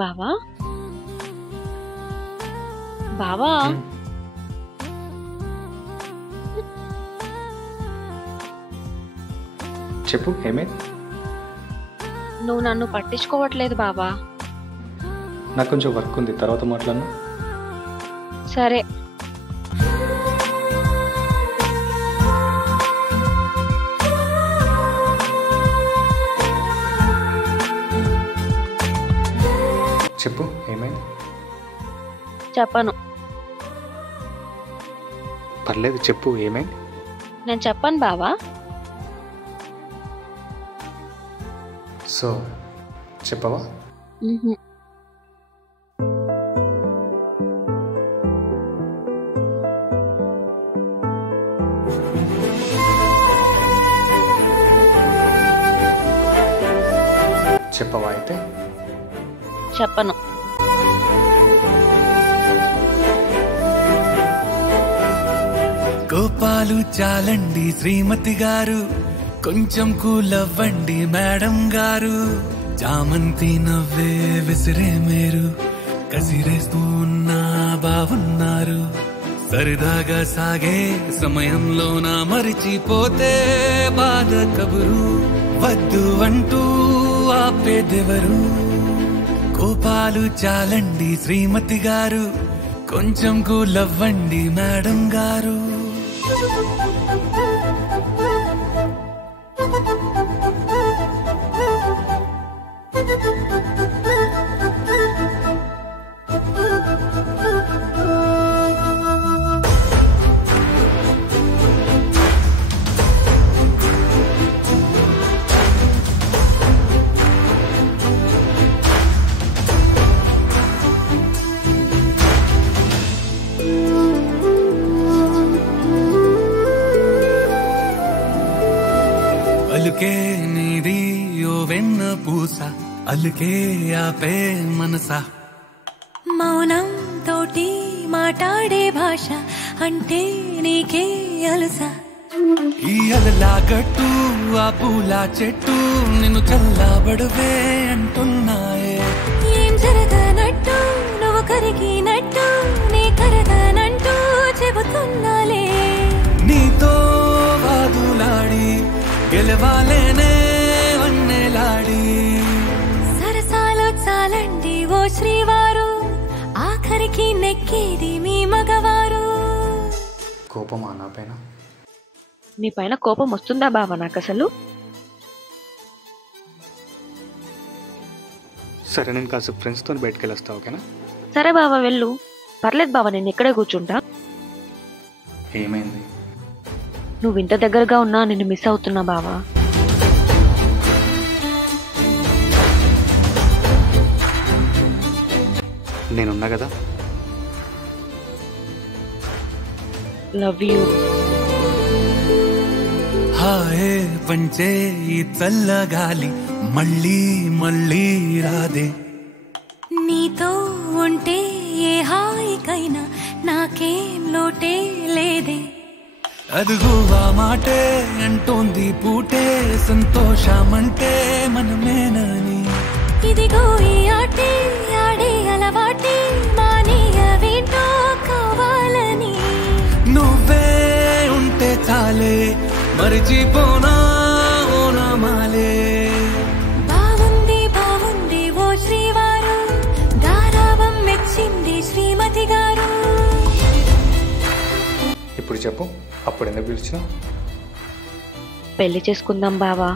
బావా బావా చెప్పు ఏమైంది? నువ్వు నన్ను పట్టించుకోవట్లేదు బావా. నాకు కొంచెం వర్క్ ఉంది, తర్వాత మాట్లాడను. సరే. చెప్పు ఏమైంది? చెప్పను. పర్లేదు చెప్పు ఏమైంది? నేను చెప్పను బావా. సో చెప్పవా? చెప్పవా అయితే? చెప్పను. కోపాలు చాలండి శ్రీమతి గారు, కొంచెం కూలవ్వండి మేడం గారు. చామంతి నవ్వే విసిరే మీరు, కసిరేస్తూ ఉన్నా బాగున్నారు. సరదాగా సాగే సమయంలో నా మరిచిపోతే బాధ కబురు, వద్దు అంటూ ఆపేదెవరు. కోపాలు చాలండి శ్రీమతి గారు, కొంచెం కూలవ్వండి మేడం గారు. అలుకే నీది ఓ వెన్న పూస, అలుకే ఆపే మనసా. మౌనం తోటి మాట్లాడే భాష అంటే నీకే అలుసా. ఈ అలలా గట్టు ఆ పూల చెట్టు నిన్ను చల్లబడవే అంటున్నాయే. ఏం జరగనట్టు నువ్వు కరిగినట్టు నీ కరగనంటూ చెబుతున్నాలే. నీతో వాదులాడి గెలవాలేనే వన్నెలాడి. సరసాలు చాలండి ఓ శ్రీవారు, ఆఖరికి నెక్కేది మీ మగవారు. కోపమా నా పైన? నీ పైన కోపం వస్తుందా బావా నాకు అసలు? సరే నేను కాసేపు ఫ్రెండ్స్తో బయటకు వెళ్ళొస్తా, ఓకేనా? సరే బావా వెళ్ళు. పర్లేదు బావా, నేను ఇక్కడే కూర్చుంటా. ఏమైంది? నువ్వు ఇంత దగ్గరగా ఉన్నా నిన్ను మిస్ అవుతున్నా బావా. నేనున్నా కదా. Love you. హాయే పంచే ఈ చల్లగాలి మళ్ళీ మళ్ళీ రాదే. నీతో ఉంటే ఏ హాయికైనా నాకేం లోటే లేదే. అదుగు ఆ మాటే అంటోంది పూటే, సంతోషమంటే మనమేనని. ఇదిగో ఈ ఆటే ఆడే అలవాటే మానేయవేంటో కావాలని. నువ్వే ఉంటే చాలే మరిచిపోనా ఓనమాలే. బాగుంది బాగుంది ఓ శ్రీవారు, గారాబం మెచ్చింది శ్రీమతి గారు. ఇప్పుడు చెప్పు, అప్పుడు ఎందుకు పిలిచినా? పెళ్లి చేసుకుందాం బావా.